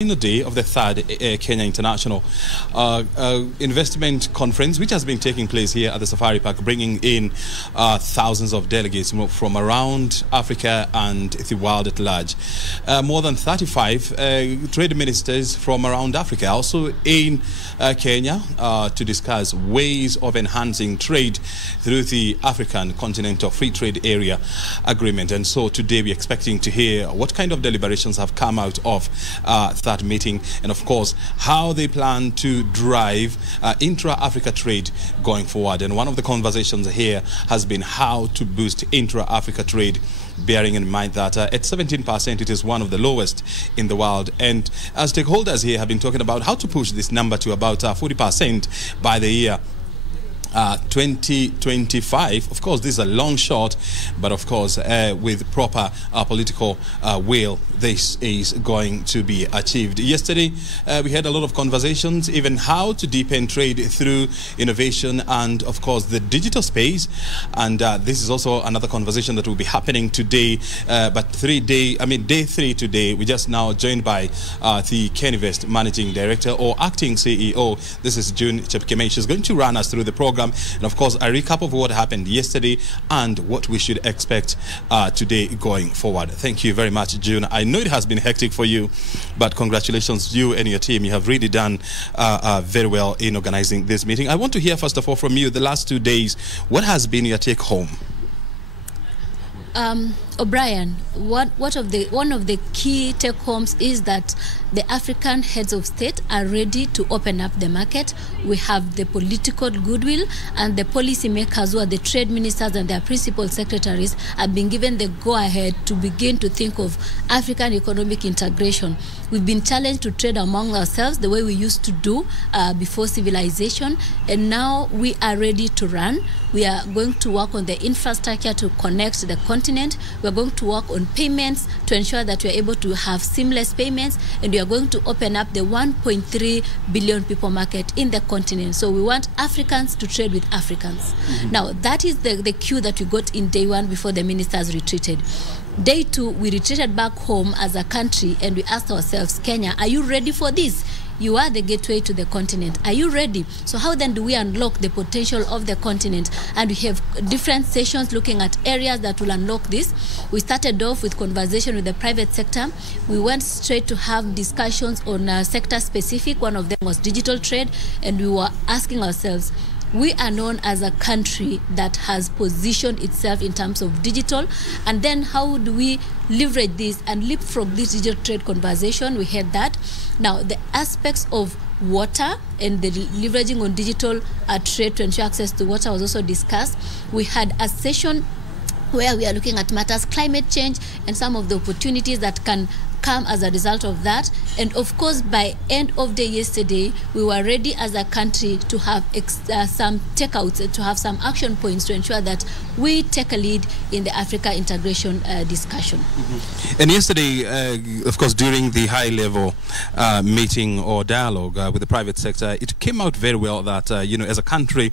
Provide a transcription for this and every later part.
In the day of the third Kenya International Investment Conference, which has been taking place here at the Safari Park, bringing in thousands of delegates from around Africa and the world at large. More than 35 trade ministers from around Africa also in Kenya to discuss ways of enhancing trade through the African Continental Free Trade Area Agreement. And so today we're expecting to hear what kind of deliberations have come out of that meeting, and of course how they plan to drive intra-Africa trade going forward. And one of the conversations here has been how to boost intra-Africa trade, bearing in mind that at 17% it is one of the lowest in the world. And stakeholders here have been talking about how to push this number to about 40% by the year 2025. Of course, this is a long shot, but of course with proper political will, this is going to be achieved. Yesterday we had a lot of conversations, even how to deepen trade through innovation and of course the digital space. And this is also another conversation that will be happening today, but day 3 today. We just now joined by the KenInvest Managing Director or Acting CEO. This is June Chepkemei. She's going to run us through the program, and of course a recap of what happened yesterday and what we should expect today going forward. Thank you very much, June. I know it has been hectic for you, but congratulations, you and your team. You have really done very well in organizing this meeting. I want to hear first of all from you, the last 2 days, what has been your take home? O'Brien, one of the key take homes is that the African heads of state are ready to open up the market. We have the political goodwill, and the policymakers, who are the trade ministers and their principal secretaries, have been given the go-ahead to begin to think of African economic integration. We've been challenged to trade among ourselves the way we used to do before civilization, and now we are ready to run. We are going to work on the infrastructure to connect the continent. We're going to work on payments to ensure that we're able to have seamless payments, and we are going to open up the 1.3 billion people market in the continent. So we want Africans to trade with Africans. Now, that is the cue that we got in day 1 before the ministers retreated. Day 2, we retreated back home as a country, and we asked ourselves, Kenya, are you ready for this? You are the gateway to the continent. Are you ready? So how then do we unlock the potential of the continent? And we have different sessions looking at areas that will unlock this. We started off with conversation with the private sector. We went straight to have discussions on sector specific. One of them was digital trade, and we were asking ourselves, we are known as a country that has positioned itself in terms of digital, and then how do we leverage this and leapfrog this digital trade conversation? We had that. Now, the aspects of water and the leveraging on digital trade to ensure access to water was also discussed. We had a session where we are looking at matters climate change and some of the opportunities that can come as a result of that. And of course, by end of day yesterday, we were ready as a country to have some takeouts, to have some action points to ensure that we take a lead in the Africa integration discussion. And yesterday, of course, during the high-level meeting or dialogue with the private sector, it came out very well that, as a country,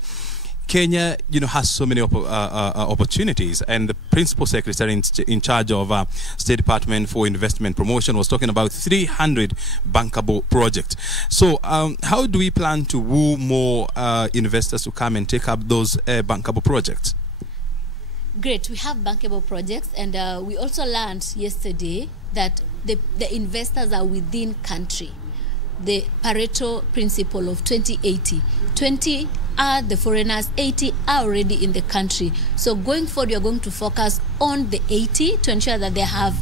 Kenya, has so many opportunities, and the principal secretary in charge of State Department for Investment Promotion was talking about 300 bankable projects. So how do we plan to woo more investors to come and take up those bankable projects? Great, we have bankable projects, and we also learned yesterday that the investors are within country. The Pareto principle of 20-80. 20 are the foreigners, 80 are already in the country. So going forward, we are going to focus on the 80 to ensure that they have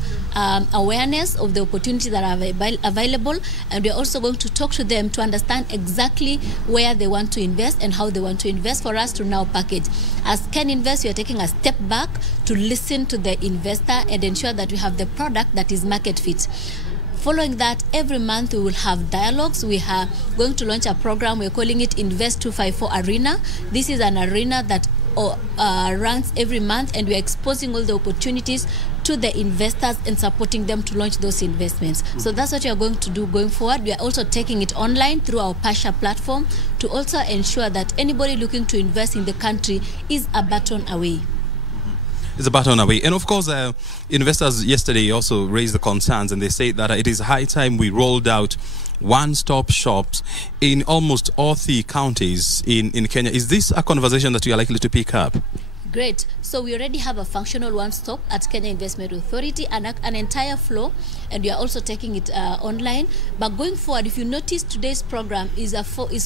awareness of the opportunities that are available, and we are also going to talk to them to understand exactly where they want to invest and how they want to invest for us to now package. As KenInvest, we are taking a step back to listen to the investor and ensure that we have the product that is market fit. Following that, every month we will have dialogues. We are going to launch a program. We're calling it Invest 254 Arena. This is an arena that runs every month, and we're exposing all the opportunities to the investors and supporting them to launch those investments. So that's what we are going to do going forward. We are also taking it online through our Pasha platform to also ensure that anybody looking to invest in the country is a button away. It's a baton away. And of course, investors yesterday also raised the concerns, and they say that it is high time we rolled out one-stop shops in almost all 3 counties in Kenya. Is this a conversation that you are likely to pick up? Great. So we already have a functional one-stop at Kenya Investment Authority and an entire flow, and we are also taking it online. But going forward, if you notice, today's program is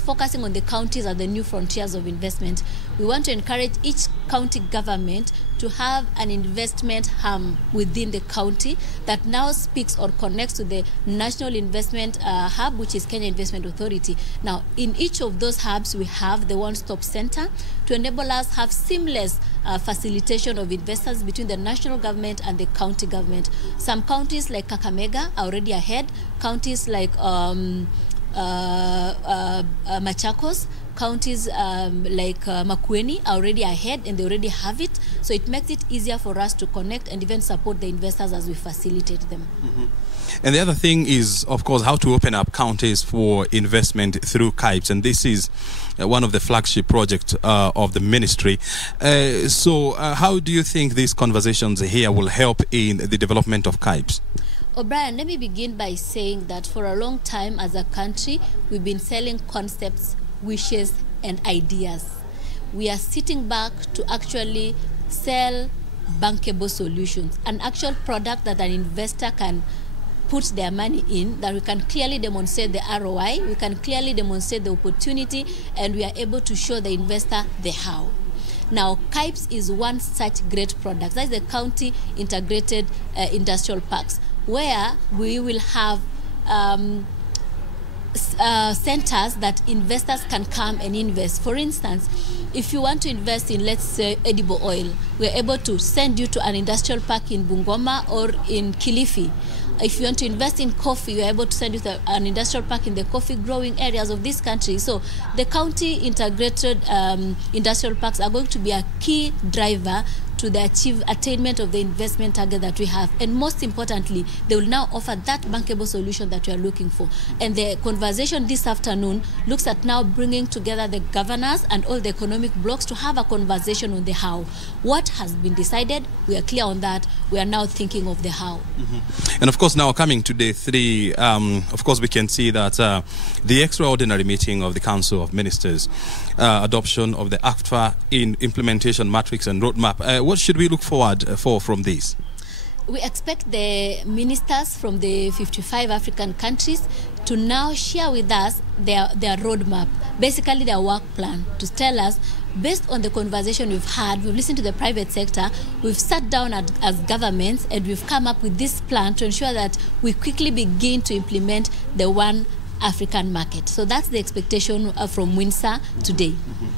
focusing on the counties as the new frontiers of investment. We want to encourage each county government to have an investment hub within the county that now speaks or connects to the national investment hub, which is Kenya Investment Authority. Now, in each of those hubs, we have the one-stop center to enable us have seamless facilitation of investors between the national government and the county government. Some counties like Kakamega are already ahead. Counties like Machakos, counties like Makueni are already ahead, and they already have it. So it makes it easier for us to connect and even support the investors as we facilitate them. And the other thing is, of course, how to open up counties for investment through KIPES. And this is one of the flagship projects of the ministry. So how do you think these conversations here will help in the development of KIPES? O'Brien, let me begin by saying that for a long time as a country, we've been selling concepts, wishes, and ideas. We are sitting back to actually sell bankable solutions, an actual product that an investor can put their money in, that we can clearly demonstrate the ROI, we can clearly demonstrate the opportunity, and we are able to show the investor the how. Now, KIPES is one such great product. That is the County Integrated Industrial Parks, where we will have centers that investors can come and invest. For instance, if you want to invest in, let's say, edible oil, we're able to send you to an industrial park in Bungoma or in Kilifi. If you want to invest in coffee, you're able to send you to an industrial park in the coffee growing areas of this country. So the county integrated industrial parks are going to be a key driver to the attainment of the investment target that we have. And most importantly, they will now offer that bankable solution that we are looking for. And the conversation this afternoon looks at now bringing together the governors and all the economic blocks to have a conversation on the how. What has been decided, we are clear on that. We are now thinking of the how. And of course, now coming to day 3, of course, we can see that the extraordinary meeting of the Council of Ministers, adoption of the ACTFA in implementation matrix and roadmap. What should we look forward for from this? We expect the ministers from the 55 African countries to now share with us their roadmap, basically their work plan, to tell us, based on the conversation we've had, we've listened to the private sector, we've sat down as governments, and we've come up with this plan to ensure that we quickly begin to implement the one African market. So that's the expectation from Windsor today.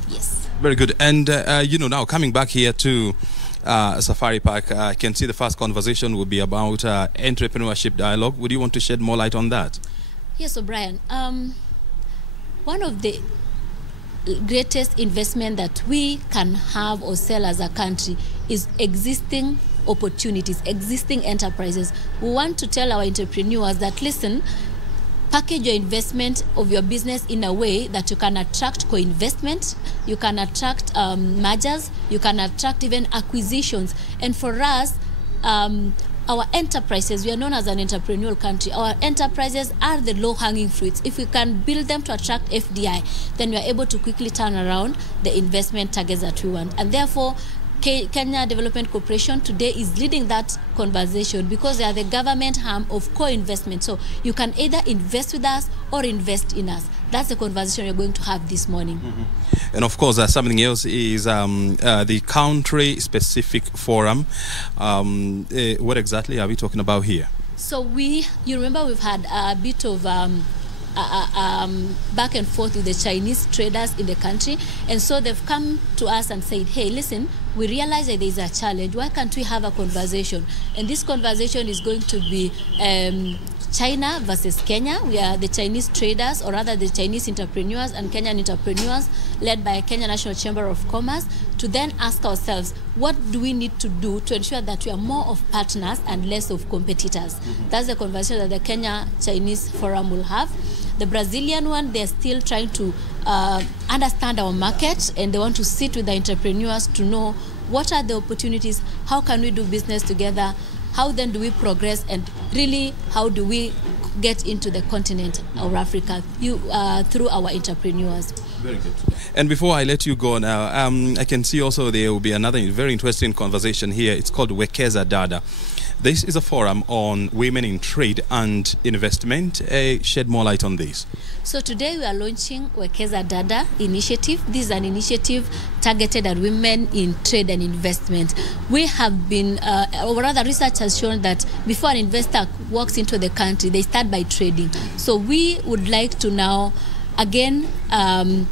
Yes. Very good. And, now coming back here to Safari Park, I can see the first conversation will be about entrepreneurship dialogue. Would you want to shed more light on that? Yes, O'Brien. One of the greatest investment that we can have or sell as a country is existing opportunities, existing enterprises. We want to tell our entrepreneurs that, listen, package your investment of your business in a way that you can attract co-investment, you can attract mergers, you can attract even acquisitions. And for us, our enterprises, we are known as an entrepreneurial country. Our enterprises are the low-hanging fruits. If we can build them to attract FDI, then we are able to quickly turn around the investment targets that we want. And therefore, Kenya Development Corporation today is leading that conversation because they are the government arm of co-investment. So you can either invest with us or invest in us. That's the conversation we're going to have this morning. And of course, something else is the country-specific forum. What exactly are we talking about here? So you remember we've had a bit of back and forth with the Chinese traders in the country, and so they've come to us and said, hey, listen, we realize that there's a challenge. Why can't we have a conversation? And this conversation is going to be China versus Kenya. We are the Chinese traders, or rather the Chinese entrepreneurs and Kenyan entrepreneurs, led by Kenya National Chamber of Commerce, to then ask ourselves, what do we need to do to ensure that we are more of partners and less of competitors? That's the conversation that the Kenya-Chinese Forum will have. The Brazilian one, they're still trying to understand our market, and they want to sit with the entrepreneurs to know what are the opportunities, how can we do business together, how then do we progress, and really how do we get into the continent of Africa through our entrepreneurs. Very good. And before I let you go now, I can see also there will be another very interesting conversation here. It's called Wekeza Dada. This is a forum on women in trade and investment. Shed more light on this. So today we are launching Wekeza Dada initiative. This is an initiative targeted at women in trade and investment. We have been, or rather research has shown that before an investor walks into the country, they start by trading. So we would like to now again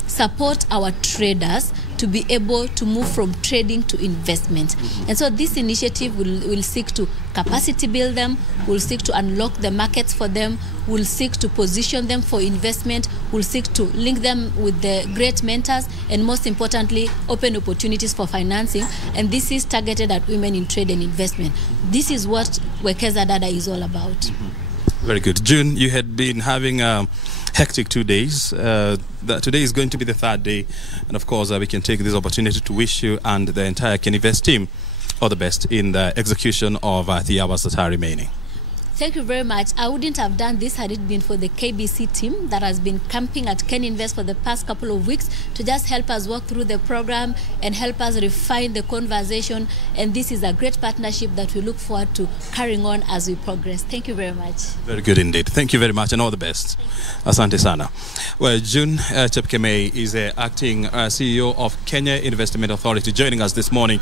support our traders to be able to move from trading to investment. And so this initiative will seek to capacity build them, will seek to unlock the markets for them, will seek to position them for investment, will seek to link them with the great mentors, and most importantly, open opportunities for financing. And this is targeted at women in trade and investment. This is what Wekeza Dada is all about. Very good. June, you had been having hectic 2 days. Today is going to be the third day, and of course we can take this opportunity to wish you and the entire KenInvest team all the best in the execution of the hours that are remaining. Thank you very much. I wouldn't have done this had it been for the KBC team that has been camping at KenInvest for the past couple of weeks to just help us walk through the program and help us refine the conversation. And this is a great partnership that we look forward to carrying on as we progress. Thank you very much. Very good indeed. Thank you very much and all the best. Asante sana. Well, June Chepkemei is the acting CEO of Kenya Investment Authority, joining us this morning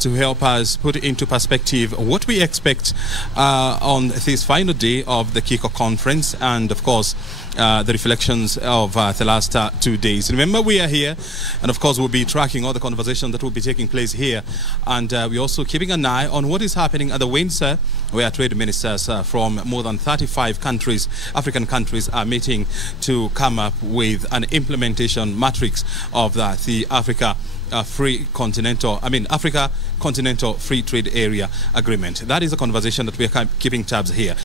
to help us put into perspective what we expect on this final day of the Kiko conference, and of course the reflections of the last 2 days. Remember, we are here, and of course we'll be tracking all the conversation that will be taking place here, and we're also keeping an eye on what is happening at the Windsor, where trade ministers from more than 35 countries, African countries, are meeting to come up with an implementation matrix of the Africa Continental Free Trade Area Agreement. That is a conversation that we are keeping tabs here.